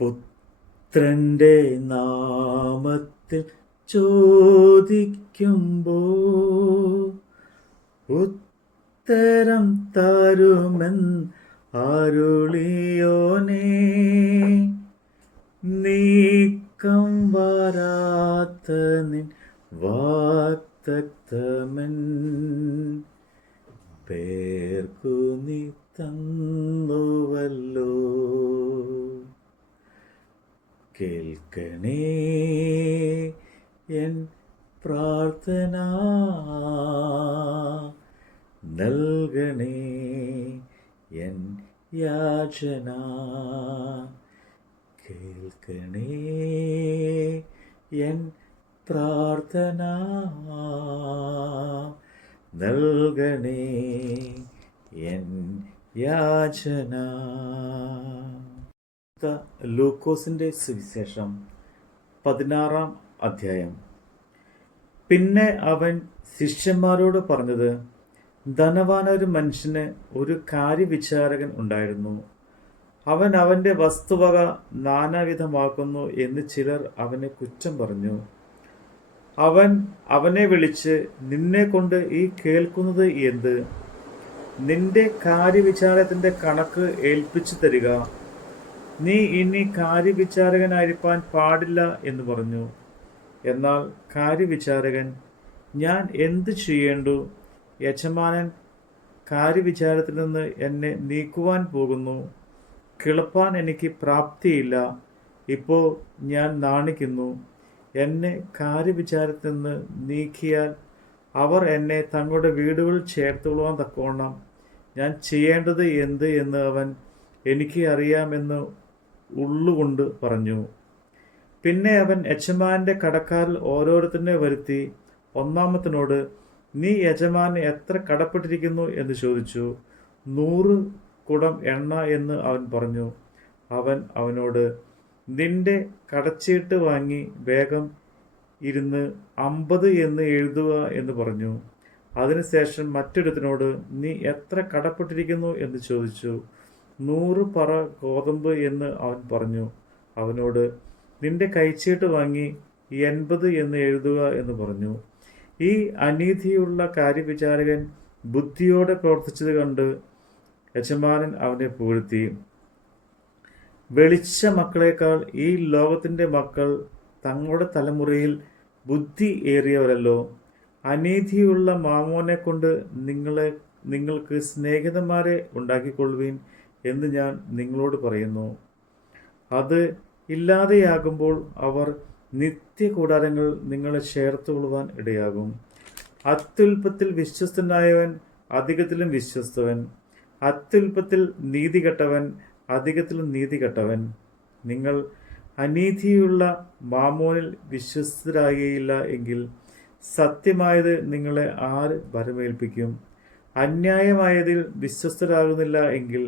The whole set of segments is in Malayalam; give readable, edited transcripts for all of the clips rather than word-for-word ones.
പുത്രന്റെ നാമത്തിൽ ചോദിക്കുമ്പോ ഉത്തരം തരുമെന്ന് അരുളിയോനേ, നീക്കം വരാത്ത നിൻ വാഗ്ദത്തമൻ പേർക്കു നീ തന്നുവല്ലോ. കേൾക്കണേ എൻ പ്രാർത്ഥന, നൽകണേ എൻ യാചന. കേൾക്കണേ എൻ പ്രാർത്ഥന, നൽകണേ എൻ യാചന. ലൂക്കോസിന്റെ സുവിശേഷം 16-ാം അധ്യായം. പിന്നെ അവൻ ശിഷ്യന്മാരോട് പറഞ്ഞത്, ധനവാനൊരു മനുഷ്യന് ഒരു കാര്യവിചാരകൻ ഉണ്ടായിരുന്നു. അവൻ അവന്റെ വസ്തുവക നാനാവിധമാക്കുന്നു എന്ന് ചിലർ അവനെ കുറ്റം പറഞ്ഞു. അവൻ അവനെ വിളിച്ച്, നിന്നെ കൊണ്ട് ഈ കേൾക്കുന്നത് എന്ത്? നിന്റെ കാര്യവിചാരത്തിന്റെ കണക്ക് ഏൽപ്പിച്ചു തരിക. നീ ഇനി കാര്യവിചാരകനായിരിക്കാൻ പാടില്ല എന്ന് പറഞ്ഞു. എന്നാൽ കാര്യവിചാരകൻ, ഞാൻ എന്തു ചെയ്യേണ്ടു? യജമാനൻ കാര്യവിചാരത്തിൽ നിന്ന് എന്നെ നീക്കുവാൻ പോകുന്നു. കിളപ്പാൻ എനിക്ക് പ്രാപ്തിയില്ല. ഇപ്പോൾ ഞാൻ നാണിക്കുന്നു. എന്നെ കാര്യവിചാരത്തിൽ നിന്ന് നീക്കിയാൽ അവർ എന്നെ തങ്ങളുടെ വീടുകളിൽ ചേർത്തുകൊള്ളുവാൻ തക്കവണ്ണം ഞാൻ ചെയ്യേണ്ടത് എന്ത് എന്ന് അവൻ എനിക്ക് അറിയാമെന്ന് ഉള്ളുകൊണ്ട് പറഞ്ഞു. പിന്നെ അവൻ യജമാനന്റെ കടക്കാരിൽ ഓരോരുത്തരെ വരുത്തി ഒന്നാമത്തിനോട്, നീ യജമാനെ എത്ര കടപ്പെട്ടിരിക്കുന്നു എന്ന് ചോദിച്ചു. 100 കുടം എണ്ണ എന്ന് അവൻ പറഞ്ഞു. അവൻ അവനോട്, നിന്റെ കടച്ചീട്ട് വാങ്ങി വേഗം ഇരുന്ന് 50 എന്ന് എഴുതുക എന്ന് പറഞ്ഞു. അതിനുശേഷം മറ്റൊരുത്തനോട്, നീ എത്ര കടപ്പെട്ടിരിക്കുന്നു എന്ന് ചോദിച്ചു. 100 പറ ഗോതമ്പ് എന്ന് അവൻ പറഞ്ഞു. അവനോട്, നിന്റെ കൈച്ചീട്ട് വാങ്ങി 80 എന്ന് എഴുതുക എന്ന് പറഞ്ഞു. ഈ അനീതിയുള്ള കാര്യവിചാരകൻ ബുദ്ധിയോടെ പ്രവർത്തിച്ചത് കണ്ട് യജമാനൻ അവനെ പുകഴ്ത്തി. വെളിച്ച മക്കളേക്കാൾ ഈ ലോകത്തിന്റെ മക്കൾ തങ്ങളുടെ തലമുറയിൽ ബുദ്ധി ഏറിയവരല്ലോ. അനീതിയുള്ള മാമോനെ കൊണ്ട് നിങ്ങൾക്ക് സ്നേഹിതന്മാരെ ഉണ്ടാക്കിക്കൊള്ളുവീൻ എന്ന് ഞാൻ നിങ്ങളോട് പറയുന്നു. അത് ഇല്ലാതെയാകുമ്പോൾ അവർ നിത്യകൂടാരങ്ങൾ നിങ്ങളെ ചേർത്തുകൊള്ളുവാൻ ഇടയാകും. അത്യുൽപ്പത്തിൽ വിശ്വസ്തനായവൻ അധികത്തിലും വിശ്വസ്തവൻ, അത്യുൽപ്പത്തിൽ നീതി കെട്ടവൻ അധികത്തിലും നീതി കെട്ടവൻ. നിങ്ങൾ അനീതിയുള്ള മാമോനിൽ വിശ്വസ്തരാകുകയില്ല എങ്കിൽ സത്യമായത് നിങ്ങളെ ആര് ഭരമേൽപ്പിക്കും? അന്യായമായതിൽ വിശ്വസ്തരാകുന്നില്ല എങ്കിൽ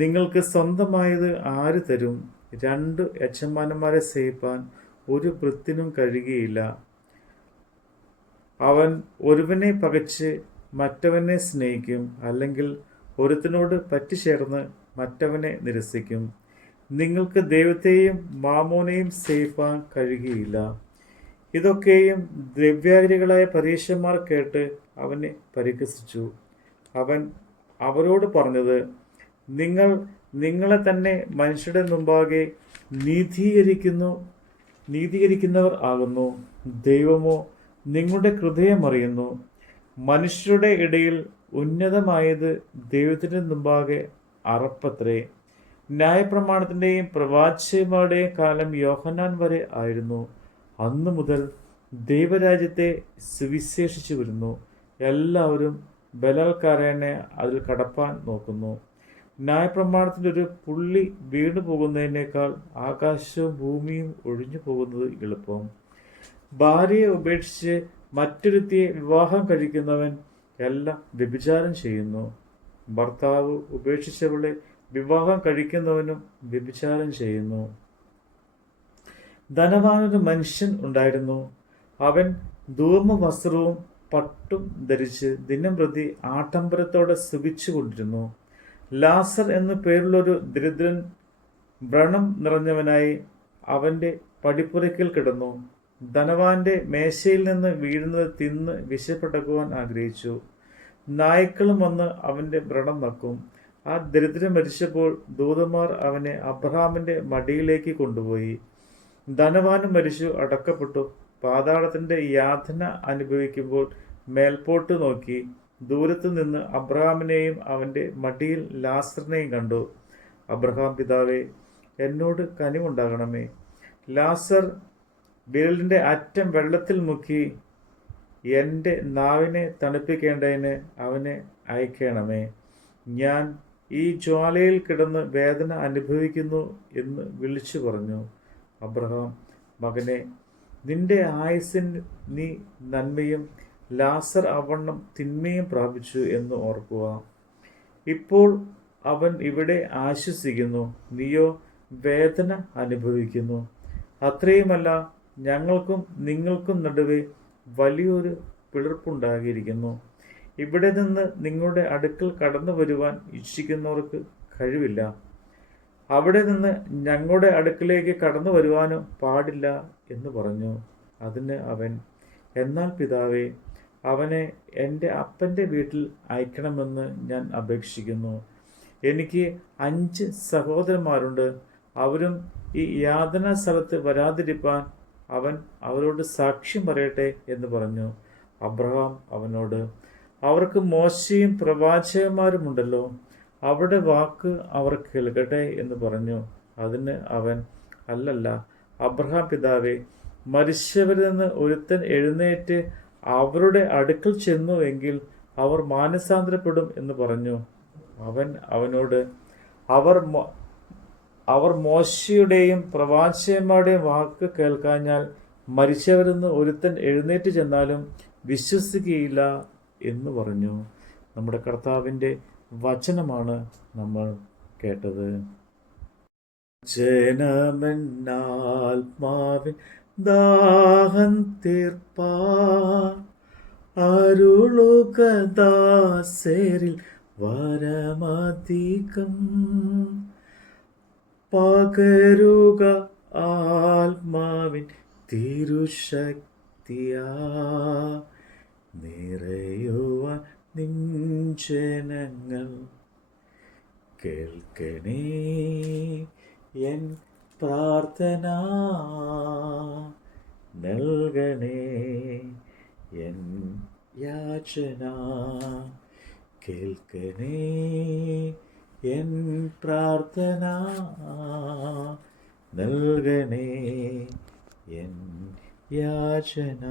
നിങ്ങൾക്ക് സ്വന്തമായത് ആര് തരും? 2 യജമാനന്മാരെ സേവിപ്പാൻ ഒരു ഭൃത്യനും കഴിയുകയില്ല. അവൻ ഒരുവനെ പകച്ച് മറ്റവനെ സ്നേഹിക്കും, അല്ലെങ്കിൽ ഒരുത്തനോട് പറ്റിച്ചേർന്ന് മറ്റവനെ നിരസിക്കും. നിങ്ങൾക്ക് ദൈവത്തെയും മാമോനെയും സേവിപ്പാൻ കഴിയുകയില്ല. ഇതൊക്കെയും ദ്രവ്യാഗ്രഹികളായ പരീശന്മാർ കേട്ട് അവനെ പരിഹസിച്ചു. അവൻ അവരോട് പറഞ്ഞത്, നിങ്ങൾ നിങ്ങളെ തന്നെ മനുഷ്യരുടെ മുമ്പാകെ നീതീകരിക്കുന്നവർ ആകുന്നു. ദൈവമോ നിങ്ങളുടെ ഹൃദയം അറിയുന്നു. മനുഷ്യരുടെ ഇടയിൽ ഉന്നതമായത് ദൈവത്തിന്റെ മുമ്പാകെ അറപ്പത്രേ. ന്യായപ്രമാണത്തിന്റെയും പ്രവാചകന്മാരുടെയും കാലം യോഹന്നാൻ വരെ ആയിരുന്നു. അന്നു മുതൽ ദൈവരാജ്യത്തെ സുവിശേഷിച്ചു വരുന്നു. എല്ലാവരും ബലാൽക്കാരനെ അതിൽ കടപ്പാൻ നോക്കുന്നു. ന്യായപ്രമാണത്തിന്റെ ഒരു പുള്ളി വീണു പോകുന്നതിനേക്കാൾ ആകാശവും ഭൂമിയും ഒഴിഞ്ഞു പോകുന്നത് എളുപ്പം. ഭാര്യയെ ഉപേക്ഷിച്ച് മറ്റൊരുത്തിയെ വിവാഹം കഴിക്കുന്നവൻ എല്ലാം വ്യഭിചാരം ചെയ്യുന്നു. ഭർത്താവ് ഉപേക്ഷിച്ചവളെ വിവാഹം കഴിക്കുന്നവനും വ്യഭിചാരം ചെയ്യുന്നു. ധനവാനൊരു മനുഷ്യൻ ഉണ്ടായിരുന്നു. അവൻ ധൂമവസ്ത്രവും പട്ടും ധരിച്ച് ദിനംപ്രതി ആഡംബരത്തോടെ സുഖിച്ചു കൊണ്ടിരുന്നു. ലാസർ എന്നു പേരുള്ളൊരു ദരിദ്രൻ വ്രണം നിറഞ്ഞവനായി അവൻ്റെ പടിപ്പുരയ്ക്കൽ കിടന്നു. ധനവാന്റെ മേശയിൽ നിന്ന് വീഴുന്നത് തിന്ന് വിശപ്പടക്കുവാൻ ആഗ്രഹിച്ചു. നായ്ക്കളും വന്ന് അവൻ്റെ വ്രണം നക്കും. ആ ദരിദ്രൻ മരിച്ചപ്പോൾ ദൂതന്മാർ അവനെ അബ്രഹാമിൻ്റെ മടിയിലേക്ക് കൊണ്ടുപോയി. ധനവാനും മരിച്ചു അടക്കപ്പെട്ടു. പാതാളത്തിൻ്റെ യാതന അനുഭവിക്കുമ്പോൾ മേൽപോട്ട് നോക്കി ദൂരത്തു നിന്ന് അബ്രഹാമിനെയും അവൻ്റെ മടിയിൽ ലാസറിനെയും കണ്ടു. അബ്രഹാം പിതാവേ, എന്നോട് കനിവുണ്ടാകണമേ. ലാസർ വിരലിൻ്റെ അറ്റം വെള്ളത്തിൽ മുക്കി എൻ്റെ നാവിനെ തണുപ്പിക്കേണ്ടതിന് അവനെ അയക്കണമേ. ഞാൻ ഈ ജ്വാലയിൽ കിടന്ന് വേദന അനുഭവിക്കുന്നു എന്ന് വിളിച്ചു പറഞ്ഞു. അബ്രഹാം, മകനെ, നിന്റെ ആയുസ്സിന് നീ നന്മയും ലാസർ അവണ്ണം തിന്മയും പ്രാപിച്ചു എന്ന് ഓർക്കുക. ഇപ്പോൾ അവൻ ഇവിടെ ആശ്വസിക്കുന്നു, നീയോ വേദന അനുഭവിക്കുന്നു. അത്രയുമല്ല, ഞങ്ങൾക്കും നിങ്ങൾക്കും നടുവേ വലിയൊരു പിളർപ്പുണ്ടാകിയിരിക്കുന്നു. ഇവിടെ നിന്ന് നിങ്ങളുടെ അടുക്കൽ കടന്നു വരുവാൻ ഇച്ഛിക്കുന്നവർക്ക് കഴിവില്ല. അവിടെ നിന്ന് ഞങ്ങളുടെ അടുക്കലേക്ക് കടന്നു വരുവാനും പാടില്ല എന്ന് പറഞ്ഞു. അതിന് അവൻ, എന്നാൽ പിതാവേ, അവനെ എൻ്റെ അപ്പൻ്റെ വീട്ടിൽ അയക്കണമെന്ന് ഞാൻ അപേക്ഷിക്കുന്നു. എനിക്ക് 5 സഹോദരന്മാരുണ്ട്. അവരും ഈ യാതനാ സ്ഥലത്ത് വരാതിരിപ്പാൻ അവൻ അവരോട് സാക്ഷ്യം പറയട്ടെ എന്ന് പറഞ്ഞു. അബ്രഹാം അവനോട്, അവർക്ക് മോശയും പ്രവാചകന്മാരുമുണ്ടല്ലോ, അവരുടെ വാക്ക് അവർ കേൾക്കട്ടെ എന്ന് പറഞ്ഞു. അതിന് അവൻ, അല്ലല്ല അബ്രഹാം പിതാവേ, മരിച്ചവരിൽ നിന്ന് ഒരുത്തൻ എഴുന്നേറ്റ് അവരുടെ അടുക്കൽ ചെന്നു എങ്കിൽ അവർ മാനസാന്തരപ്പെടും എന്ന് പറഞ്ഞു. അവൻ അവനോട്, അവർ മോശയുടെയും പ്രവാചകന്മാരുടെയും വാക്ക് കേൾക്കാഞ്ഞാൽ മരിച്ചവരിൽ നിന്ന് ഒരുത്തൻ എഴുന്നേറ്റ് ചെന്നാലും വിശ്വസിക്കുകയില്ല എന്ന് പറഞ്ഞു. നമ്മുടെ കർത്താവിൻ്റെ വചനമാണ് നമ്മൾ കേട്ടത്. ജനമെന്നാത്മാവിൻ ദാഹം തീർപ്പാൻ അരുളുക ദാസരിൽ വരമധികം. പകരുക ആത്മാവിൻ തിരുശക്തിയാ, നിറയുവാൻ നിഞ്ചനങ്ങൾ. കേൾക്കണേ എൻ പ്രാർത്ഥന, നൽകണേ എൻ യാചന. കേൾക്കണേ എൻ പ്രാർത്ഥന, നൽകണേ എൻ യാചന.